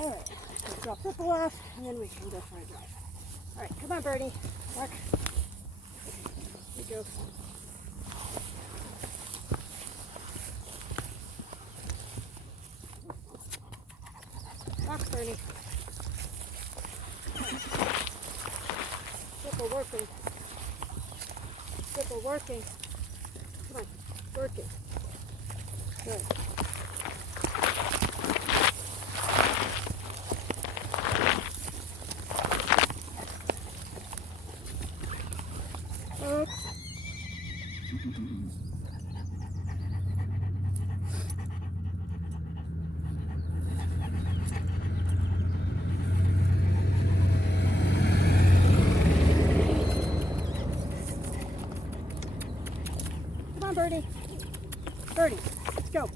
All right, let's drop ripple off, and then we can go for a drive. All right, come on, Bernie. Walk. Here you go. Walk, Bernie. Ripple working. Ripple working. Come on, working. Good. Come on, Bernie. Bernie, let's go.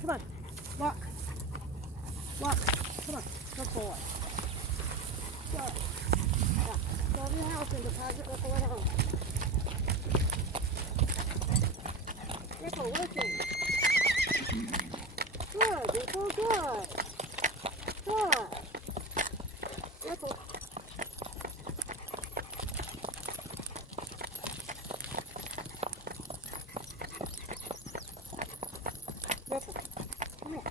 Come on, walk. Walk. Come on, good boy. Go. Yeah. Go to your house and deposit ripple at home. Ripple working. Good, Ripple, good. Good. Ripple. Ripple, come here.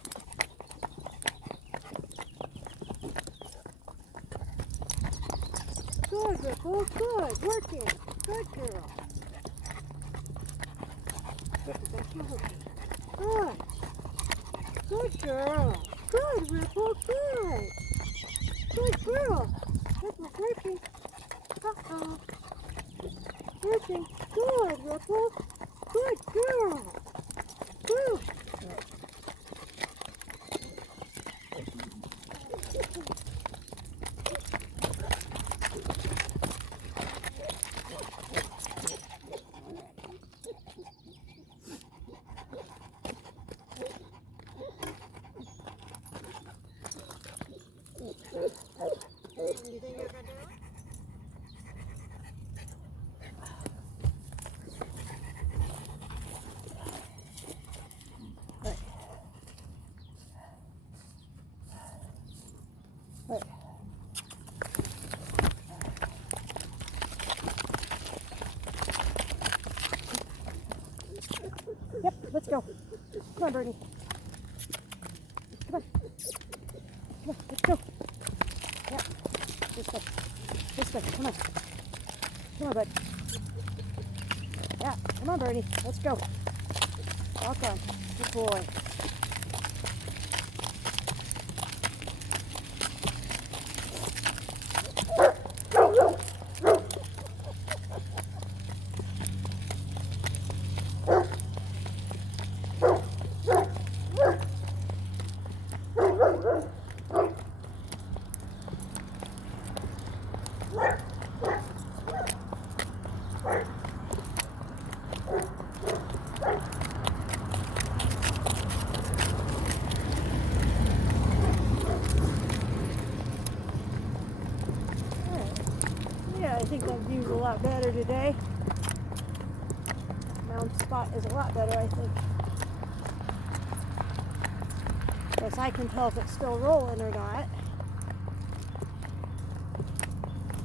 Good, Ripple, good. Working. Good girl. Ripple, don't you hurt me. Good. Good girl. Good, Ripple, good. Good girl. Ripple, working. Uh-oh. Working. Good, Ripple. Good girl. Good. You think you're gonna do it? Right. Right. Yep, let's go. Come on, Bernie. Come on. Come on, let's go. Yeah, this way. This way, come on. Come on, bud. Yeah, come on, Bernie. Let's go. Walk on. Good boy. Yeah, I think that view's a lot better today. Mound spot is a lot better, I think. Yes, I can tell if it's still rolling or not.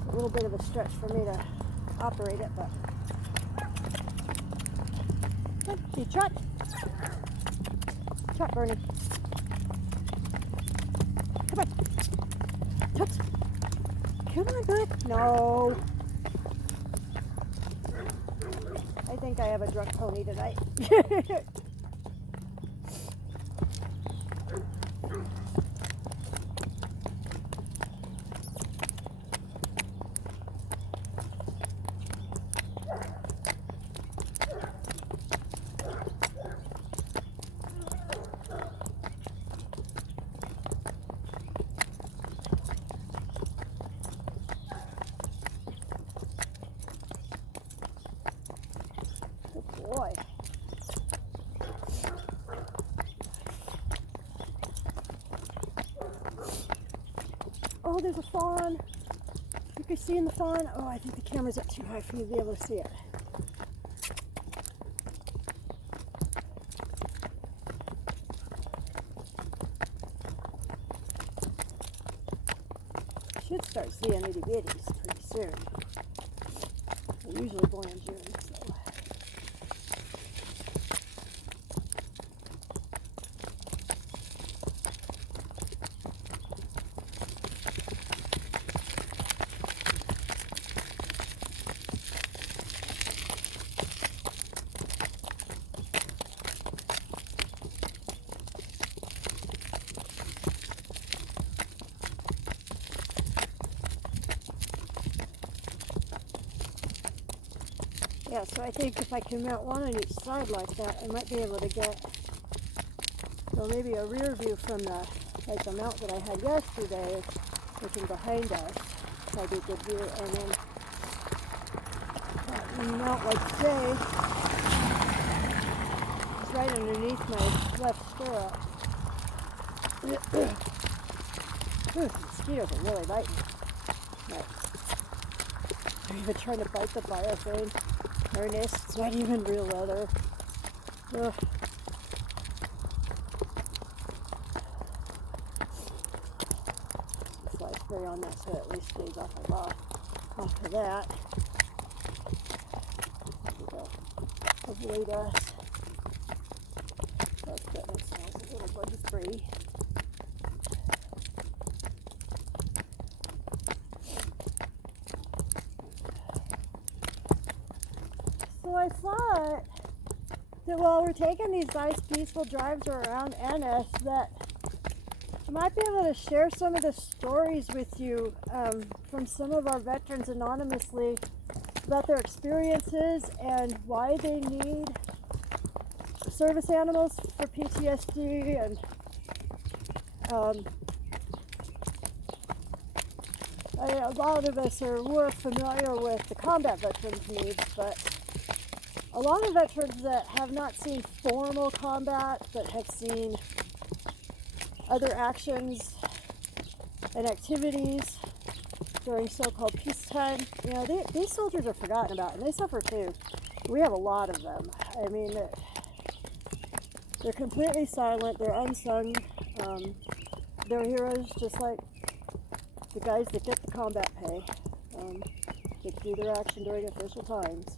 It's a little bit of a stretch for me to operate it, but you trot. Trot, Bernie. Come on. Trot. Come on, bud. No. I think I have a drunk pony tonight. Boy. Oh, there's a fawn. You can see in the fawn. Oh, I think the camera's up too high for me to be able to see it. see an itty bitties pretty soon. They're usually born in June, so. Yeah, so I think if I can mount one on each side like that, I might be able to get, well, maybe a rear view from the mount that I had yesterday, looking behind us. Probably a good view, and then mount like today is right underneath my left stirrup. Mosquitoes are really biting. Right. They're even trying to bite the biofilm. Ennis, it's not even real leather. Ugh. Fly spray on that so it at least stays off of that. There we go. Avoid us. That's good. That smells a little buggy free. So I thought that while we're taking these nice peaceful drives around Ennis, that I might be able to share some of the stories with you from some of our veterans anonymously about their experiences and why they need service animals for PTSD, and a lot of us were familiar with the combat veterans' needs, but a lot of veterans that have not seen formal combat but have seen other actions and activities during so-called peacetime, you know, these soldiers are forgotten about, and they suffer too. We have a lot of them. I mean, they're completely silent, they're unsung, they're heroes just like the guys that get the combat pay, that do their action during official times.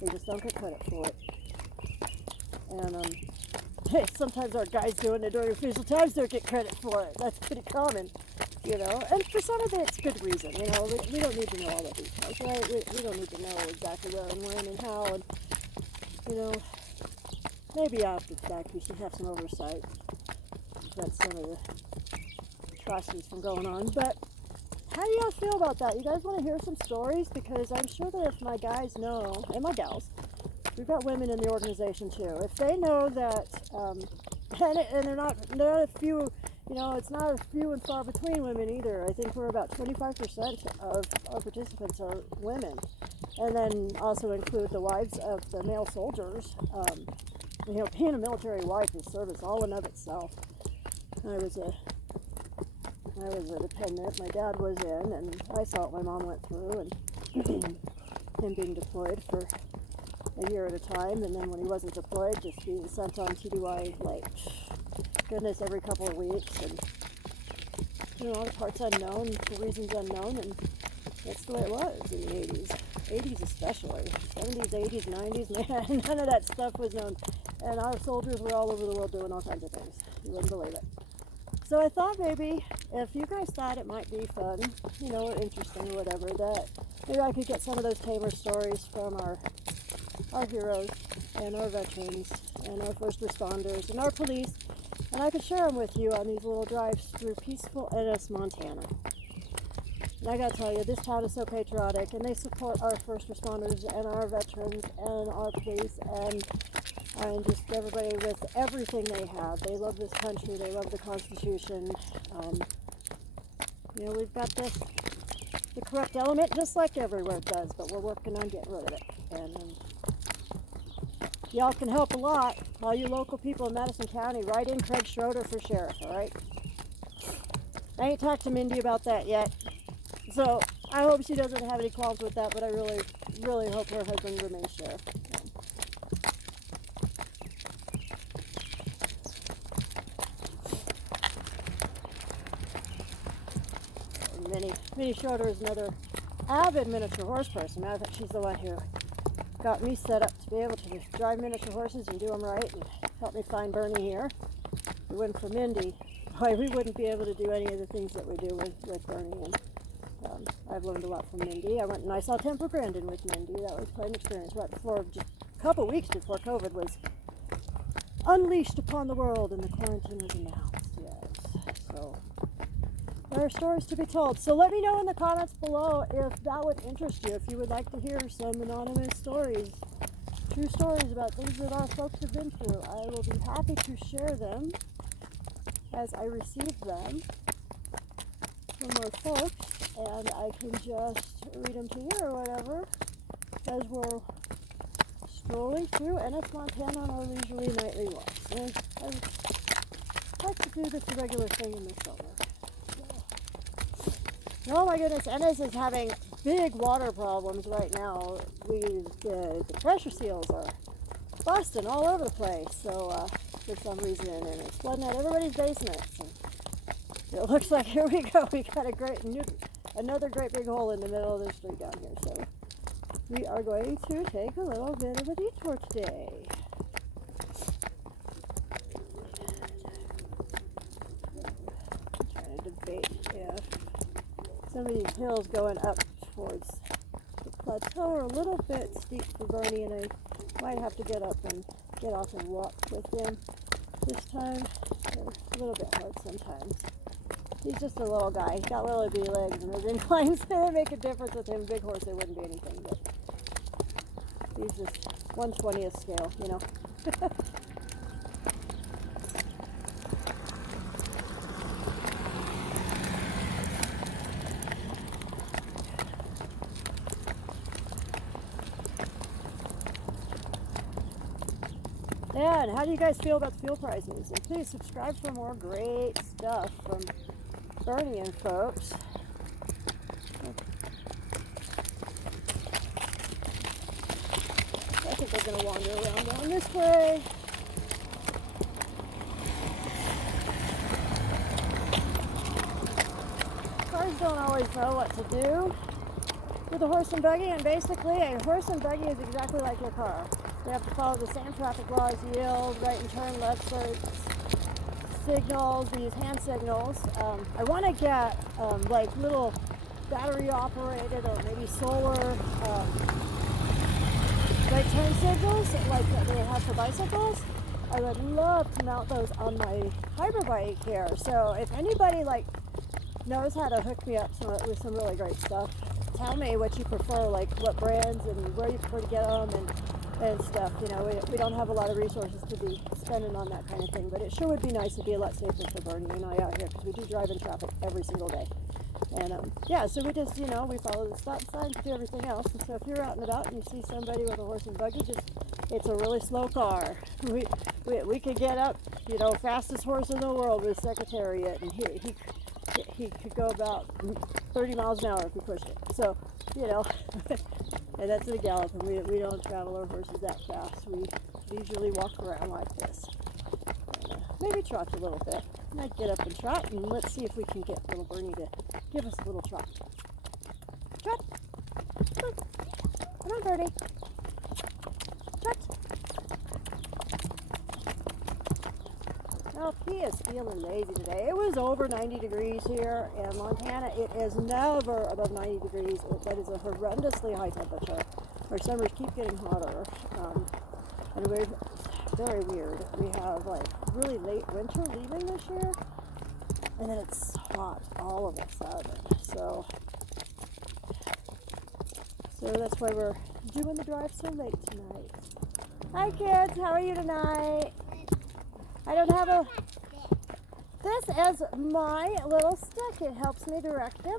They just don't get credit for it. And sometimes our guys doing it during official times don't get credit for it. That's pretty common, you know. And for some of it, it's good reason, you know. We don't need to know all the details, right? We don't need to know exactly where and when and how. And, you know, maybe after the fact we should have some oversight. That's some of the atrocities from going on. But how do y'all feel about that? You guys want to hear some stories? Because I'm sure that if my guys know, and my gals, we've got women in the organization too, if they know that, and they're not a few, you know, it's not a few and far between women either. I think we're about 25% of our participants are women. And then also include the wives of the male soldiers. You know, being a military wife is service all in of itself. I was a dependent. My dad was in, and I saw what my mom went through, and him being deployed for a year at a time, and then when he wasn't deployed, just being sent on TDY, like, goodness, every couple of weeks, and, you know, the parts unknown, for reasons unknown, and that's the way it was in the 80s especially, 70s, 80s, 90s, man, none of that stuff was known, and our soldiers were all over the world doing all kinds of things. You wouldn't believe it. So I thought maybe, if you guys thought it might be fun, you know, or interesting or whatever, that maybe I could get some of those tamer stories from our heroes and our veterans and our first responders and our police, and I could share them with you on these little drives through peaceful Ennis, Montana. And I gotta tell you, this town is so patriotic, and they support our first responders and our veterans and our police and just everybody with everything they have. They love this country, they love the Constitution. You know, we've got the corrupt element just like everywhere it does, but we're working on getting rid of it. And y'all can help a lot. All you local people in Madison County, write in Craig Schroeder for sheriff, all right? I ain't talked to Mindy about that yet. So I hope she doesn't have any qualms with that, but I really, really hope her husband remains sheriff. Minnie Schroeder is another avid miniature horse person. Matter of fact, she's the one who got me set up to be able to drive miniature horses and do them right, and helped me find Bernie here. If it wasn't for Mindy, boy, we wouldn't be able to do any of the things that we do with Bernie. And I've learned a lot from Mindy. I went and I saw Temple Grandin with Mindy. That was quite an experience. Right before, just a couple weeks before COVID was unleashed upon the world and the quarantine was announced. Yes. So there are stories to be told. So let me know in the comments below if that would interest you, if you would like to hear some anonymous stories, true stories about things that our folks have been through. I will be happy to share them as I receive them from our folks, and I can just read them to you or whatever as we're strolling through Ennis, Montana on our leisurely nightly walks. And I like to do this a regular thing in the summer. Oh my goodness, Ennis is having big water problems right now. The pressure seals are busting all over the place. So for some reason, and it's flooding out everybody's basements. And it looks like here we go. We got another great big hole in the middle of the street down here. So we are going to take a little bit of a detour today. I'm trying to debate if some of these hills going up towards the plateau are a little bit steep for Bernie, and I might have to get up and get off and walk with him this time. They're a little bit hard sometimes. He's just a little guy. He's got little bitty legs, and those inclines that make a difference with him. Big horse, they wouldn't be anything, but he's just 1/20th scale, you know. And how do you guys feel about the fuel prices? And please subscribe for more great stuff from Bernie and folks. I think we're going to wander around going this way. Cars don't always know what to do with a horse and buggy, and basically a horse and buggy is exactly like your car. They have to follow the same traffic laws: yield, right and turn, left turn, signals. We use hand signals. I want to get like little battery operated or maybe solar right turn signals like they have for bicycles. I would love to mount those on my hybrid bike here. So if anybody like knows how to hook me up with some really great stuff, tell me what you prefer, like what brands and where you prefer to get them and stuff. You know, we don't have a lot of resources to be spending on that kind of thing, but it sure would be nice to be a lot safer for Bernie and I out here, because we do drive in traffic every single day. And yeah, so we just, you know, we follow the stop signs, do everything else. And so if you're out and about and you see somebody with a horse and buggy, it's a really slow car. We could get up, you know, fastest horse in the world with Secretariat, and he could go about 30 miles an hour if he pushed it. So, you know, and that's in a gallop, and we don't travel our horses that fast. We usually walk around like this. And, maybe trot a little bit. Might get up and trot, and let's see if we can get little Bernie to give us a little trot. Trot! Come on, Bernie. Trot! Well, he is feeling lazy today. It was over 90 degrees here in Montana. It is never above 90 degrees. That is a horrendously high temperature. Our summers keep getting hotter. And we're very weird. We have like really late winter leaving this year, and then it's hot all of a sudden. So that's why we're doing the drive so late tonight. Hi kids, how are you tonight? I don't have a... This is my little stick. It helps me direct him.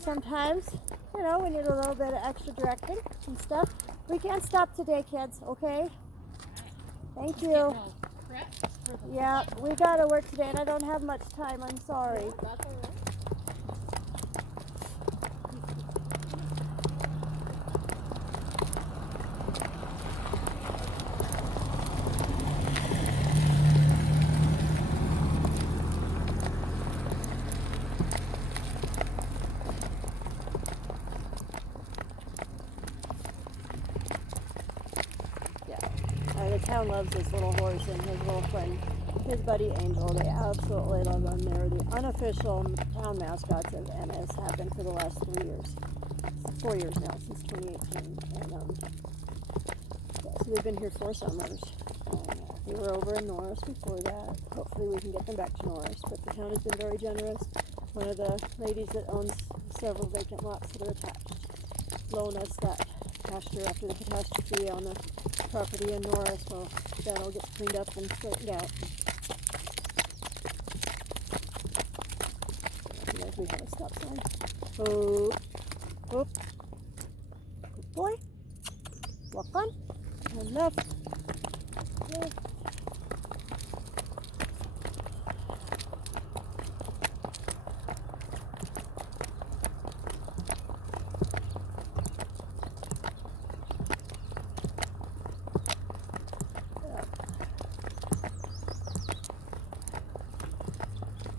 Sometimes, you know, we need a little bit of extra directing and stuff. We can't stop today, kids, okay? Thank you. Yeah, we gotta work today, and I don't have much time. I'm sorry. That's all right. town loves this little horse and his little friend, his buddy Angel. They absolutely love them. They're the unofficial town mascots of Ennis. Have been for the last 3 years. 4 years now, since 2018. And yeah, so they've been here 4 summers. They were over in Norris before that. Hopefully we can get them back to Norris. But the town has been very generous. One of the ladies that owns several vacant lots that are attached loaned us that pasture after the catastrophe on the property in Norris. Well, that all gets cleaned up and straightened out. We have a stop sign. Oh, oh. Good boy. Walk on. And left. Left.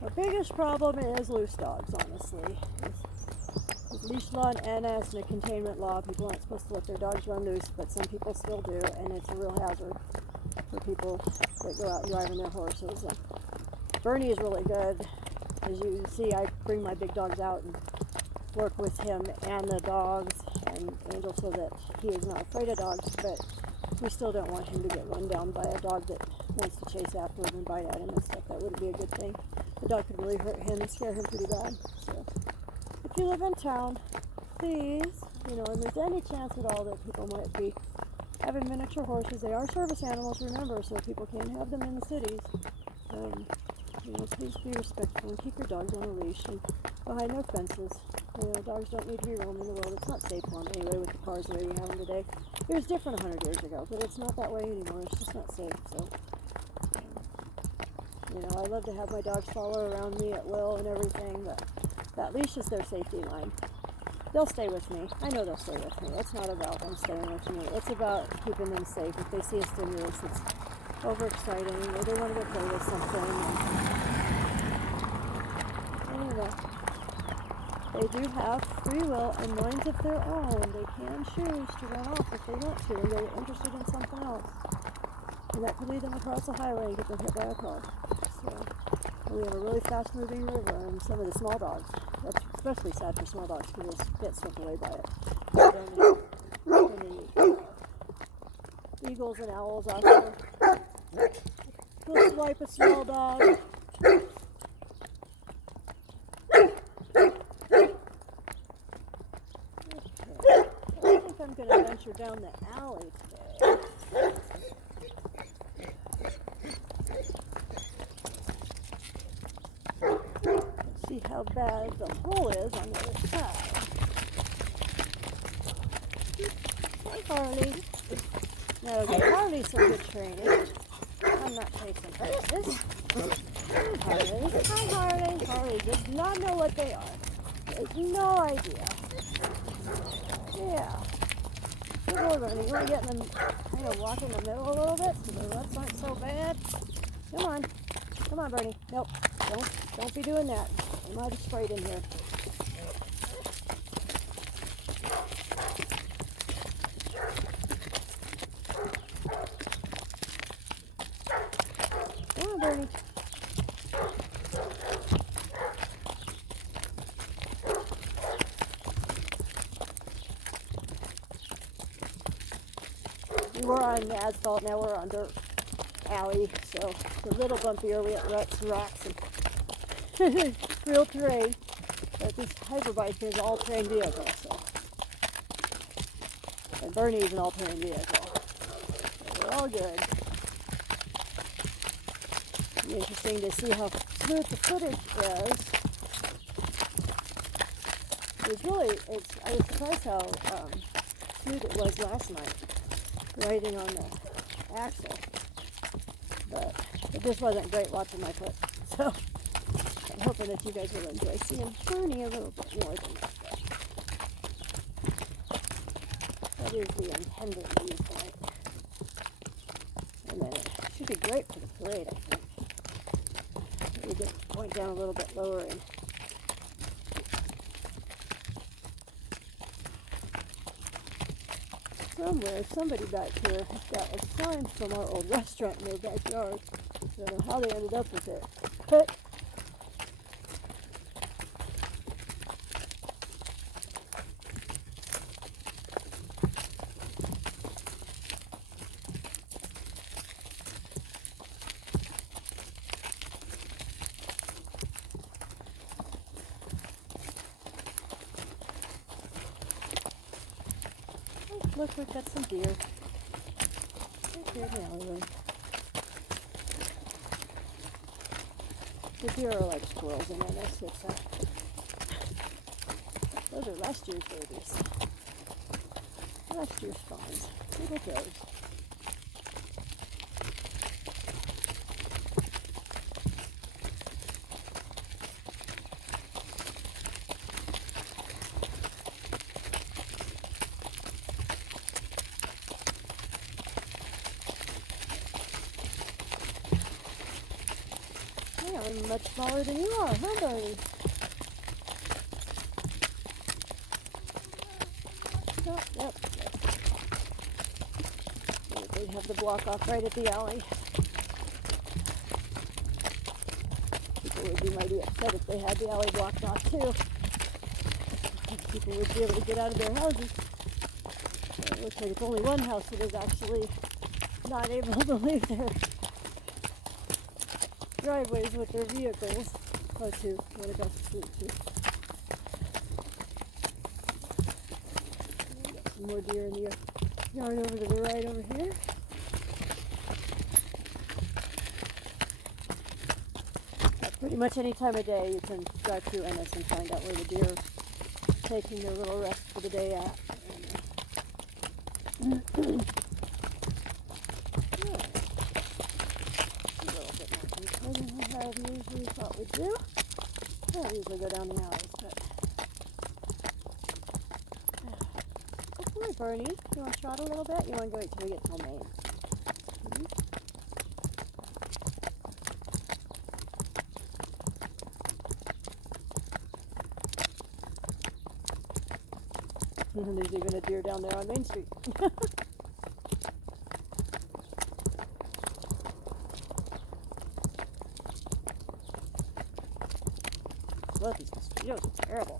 Our biggest problem is loose dogs, honestly. With leash law in Ennis and a containment law, people aren't supposed to let their dogs run loose, but some people still do, and it's a real hazard for people that go out and drive on their horses. And Bernie is really good. As you see, I bring my big dogs out and work with him and the dogs and Angel so that he is not afraid of dogs, but we still don't want him to get run down by a dog that wants to chase after him and bite at him and stuff. That wouldn't be a good thing. The dog could really hurt him and scare him pretty bad. So if you live in town, please, and there's any chance at all that people might be having miniature horses. They are service animals, remember, so people can't have them in the cities. Please be respectful and keep your dogs on a leash and behind no fences. Dogs don't need to be roaming the world. It's not safe for them anyway with the cars the way we have them today. It was different 100 years ago, but it's not that way anymore. It's just not safe. So, I love to have my dogs follow around me at will and everything, but that leash is their safety line. They'll stay with me. I know they'll stay with me. It's not about them staying with me. It's about keeping them safe. If they see a stimulus that's overexciting or they want to go play with something. They do have free will and minds of their own. They can choose to run off if they want to and they're interested in something else. And that could lead them across the highway and get them hit by a car. So we have a really fast moving river and some of the small dogs. That's especially sad for small dogs because they'll get swept away by it. Eagles and owls out there. We'll swipe a small dog. I think I'm going to venture down the alley today. Let's see how bad the hole is on the other side. Hey, Harley. Now, give Harley some good training. I'm not chasing horses. Hi, Harley. Hi, Harley. Harley does not know what they are. Has no idea. Yeah. Good boy, Bernie. You want to get in the, walk in the middle a little bit so the ruts aren't so bad? Come on. Come on, Bernie. Nope. Don't be doing that. You might have sprayed in here. Come on, Bernie. We were on asphalt, now we're on dirt alley, so it's a little bumpier. We got ruts, rocks, and real terrain. But this hyperbike is an all-terrain vehicle, so. And Bernie's an all-terrain vehicle. So we're all good. It'll be interesting to see how smooth the footage is. I was surprised how smooth it was last night, riding on the axle. But it just wasn't great watching my foot. So I'm hoping that you guys will enjoy seeing Bernie a little bit more than that. That is the intended viewpoint. And then it should be great for the parade, I think. We just point down a little bit lower and Somewhere, somebody back here has got a sign from our old restaurant in their backyard. I don't know how they ended up with it. But look, we've got some deer. Right here in the alleyway. The deer are like squirrels in Ennis. Those are last year's babies. Last year's spawns. Little does. I'm much smaller than you are, huh, Bernie? Oh, yep. They have the block off right at the alley. People would be mighty upset if they had the alley blocked off too. People would be able to get out of their houses. So it looks like it's only one house that is actually not able to leave their driveways with their vehicles. Oh, two. One across the street, too. Got some more deer in the yard over to the right over here. Pretty much any time of day you can drive through Ennis and find out where the deer are taking their little rest for the day at. Usually thought we'd do. I don't usually go down the alleys, but come on, Bernie. You want to trot a little bit? You want to wait till we get till Maine? There's even a deer down there on Main Street. Look, these mosquitoes are terrible.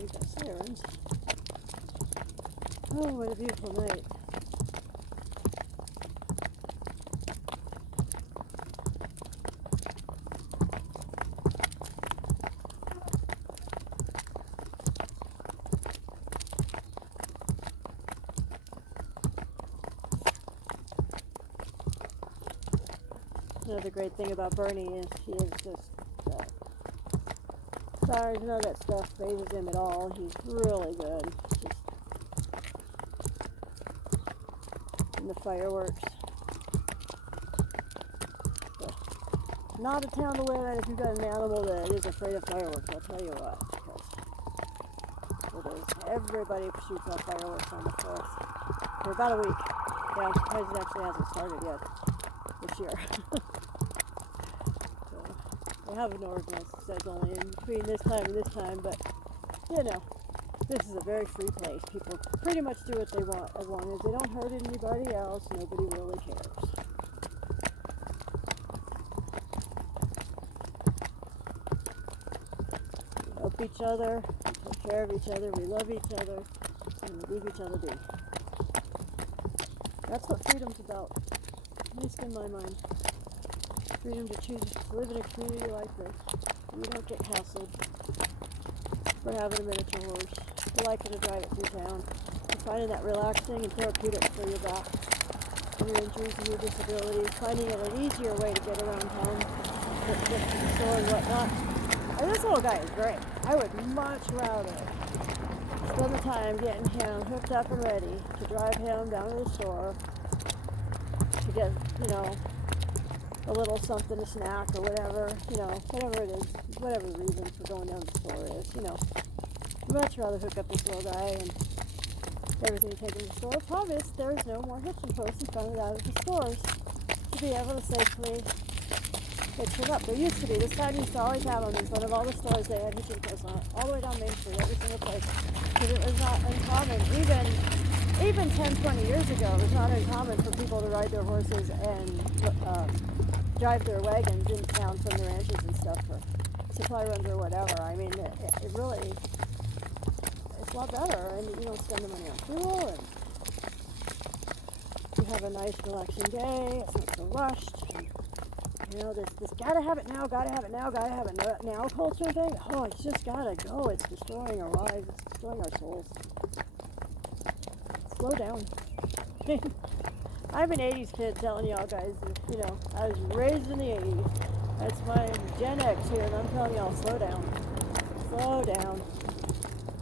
We've got sirens. Oh, what a beautiful night. Another great thing about Bernie is he is just fires and all that stuff phases him at all. He's really good. Just in the fireworks. But not a town to live in if you've got an animal that is afraid of fireworks, I'll tell you what. Because it is. Everybody shoots off fireworks on the 4th. For about a week. Yeah, I'm surprised it actually hasn't started yet this year. I have an ordinance that says only in between this time and this time, but, you know, this is a very free place. People pretty much do what they want. As long as they don't hurt anybody else, nobody really cares. We help each other, we take care of each other, we love each other, and we leave each other be. That's what freedom's about, at least in my mind. Freedom to choose to live in a community like this. You don't get hassled for having a miniature horse, for liking to drive it through town, for finding that relaxing and therapeutic for your back and your injuries and your disabilities, finding it an easier way to get around town, get to the store and whatnot. And this little guy is great. I would much rather spend the time getting him hooked up and ready to drive him down to the store to get, a little something to snack or whatever, whatever it is, whatever the reason for going down to the store is, I'd much rather hook up this little guy and everything to take him to the store. The problem is there's no more hitching posts in front of that of the stores to be able to safely hitch him up. There used to be. This town used to always have them in front of all the stores. They had hitching posts on it, all the way down Main Street, every single place. Because it was not uncommon, even 10, 20 years ago, it was not uncommon for people to ride their horses and drive their wagons in town from the ranches and stuff for supply runs or whatever. I mean, it really, it's a lot better, and you don't spend the money on fuel, and you have a nice relaxing day. It's not so rushed. This gotta have it now, gotta have it now, gotta have it now culture thing. Oh, it's just gotta go. It's destroying our lives. It's destroying our souls. Slow down. I'm an 80s kid telling y'all guys, I was raised in the 80s. That's my Gen X here, and I'm telling y'all, slow down. Slow down.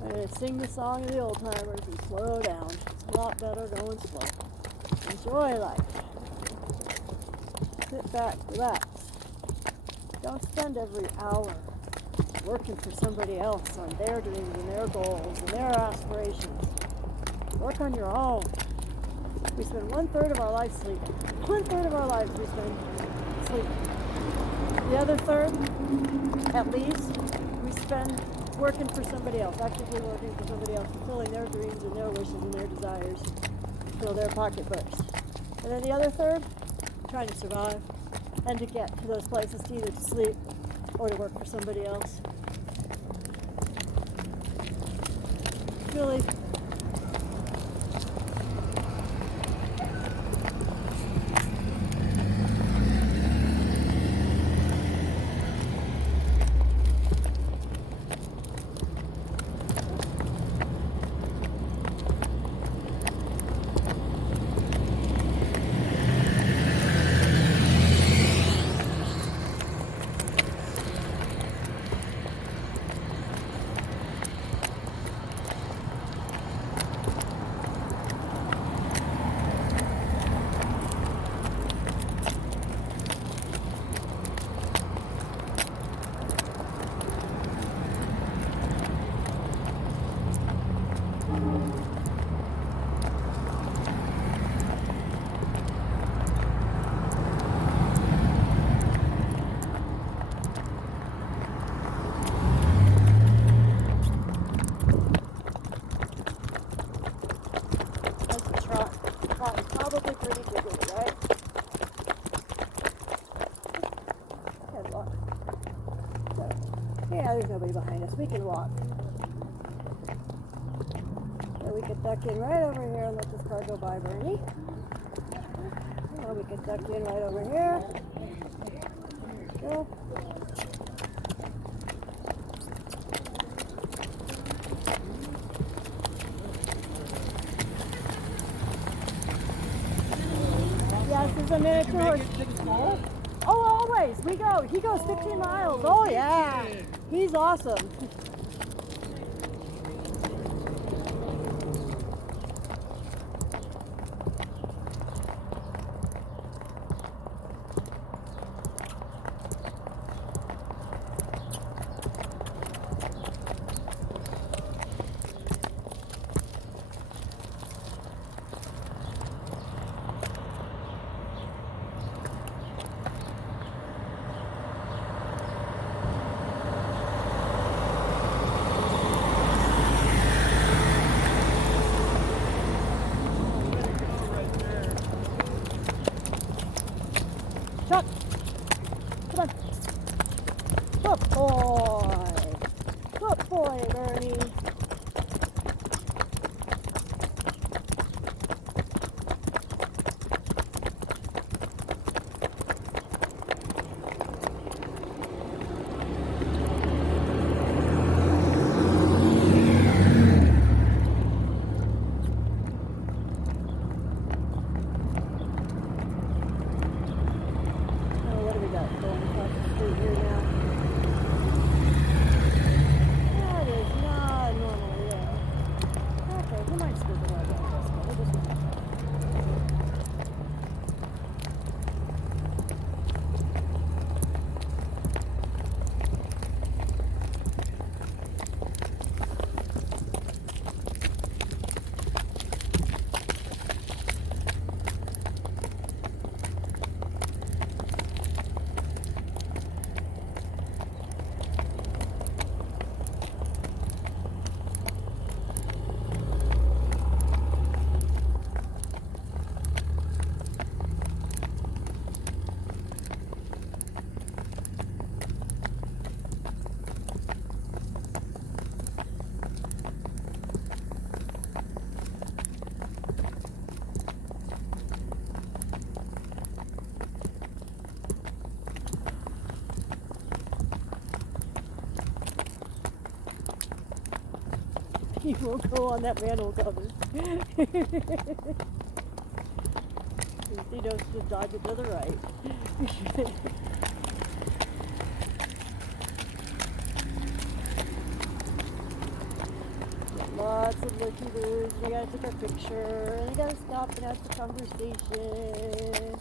I'm going to sing the song of the old timers and slow down. It's a lot better going slow. Enjoy life. Sit back, relax. Don't spend every hour working for somebody else on their dreams and their goals and their aspirations. Work on your own. We spend 1/3 of our life sleeping. 1/3 of our lives we spend sleeping. The other third, at least, we spend working for somebody else, actively working for somebody else, fulfilling their dreams and their wishes and their desires, fill their pocketbooks. And then the other third, trying to survive and to get to those places to either to sleep or to work for somebody else. Really. Probably pretty jiggly, right? Good walk. So, yeah, there's nobody behind us. We can walk. So we could duck in right over here and let this car go by, Bernie. Or we could duck in right over here. There we go. This is a miniature horse. Oh, always. We go. He goes 15 miles. Oh, yeah. He's awesome. Chuck, come on. Good boy. Good boy, Bernie. He won't go on that manhole cover. He knows to dodge it to the right. Lots of looky-loos, and I gotta take our picture, and I gotta stop and have the conversation.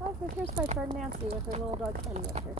Oh, but here's my friend Nancy with her little dog Kenny up here.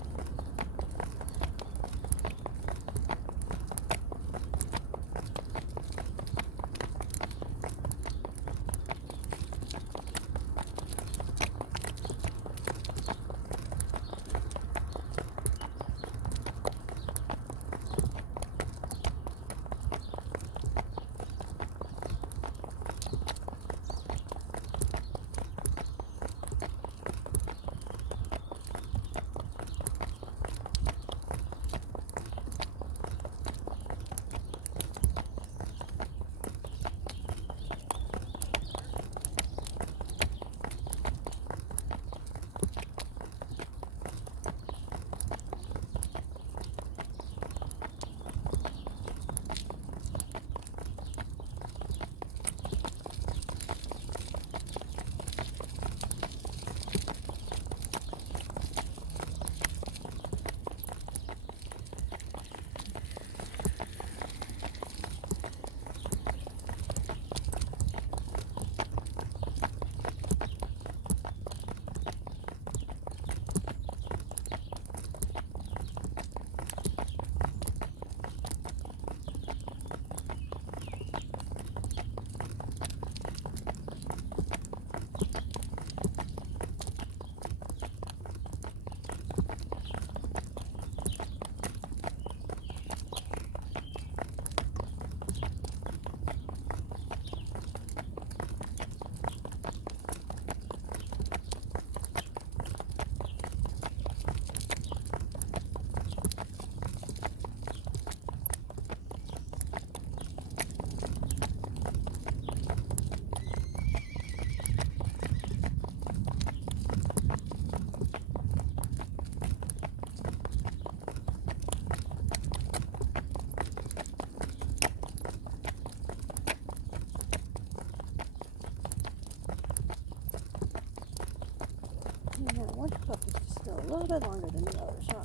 Yeah, one pup is just still a little bit longer than the others, huh?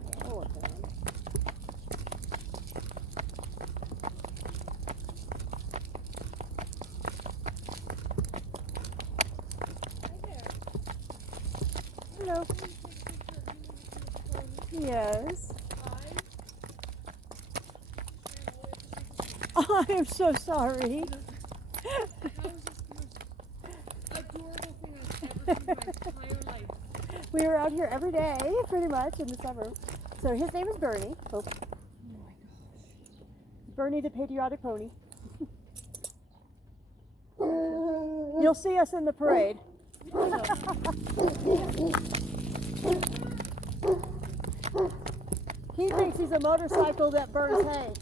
Yeah, we'll work on it. Hello. Yes. Oh, I am so sorry. We were out here every day, pretty much, in the summer. So his name is Bernie. Oh my gosh. Bernie the Patriotic Pony. You'll see us in the parade. He thinks he's a motorcycle that burns hay.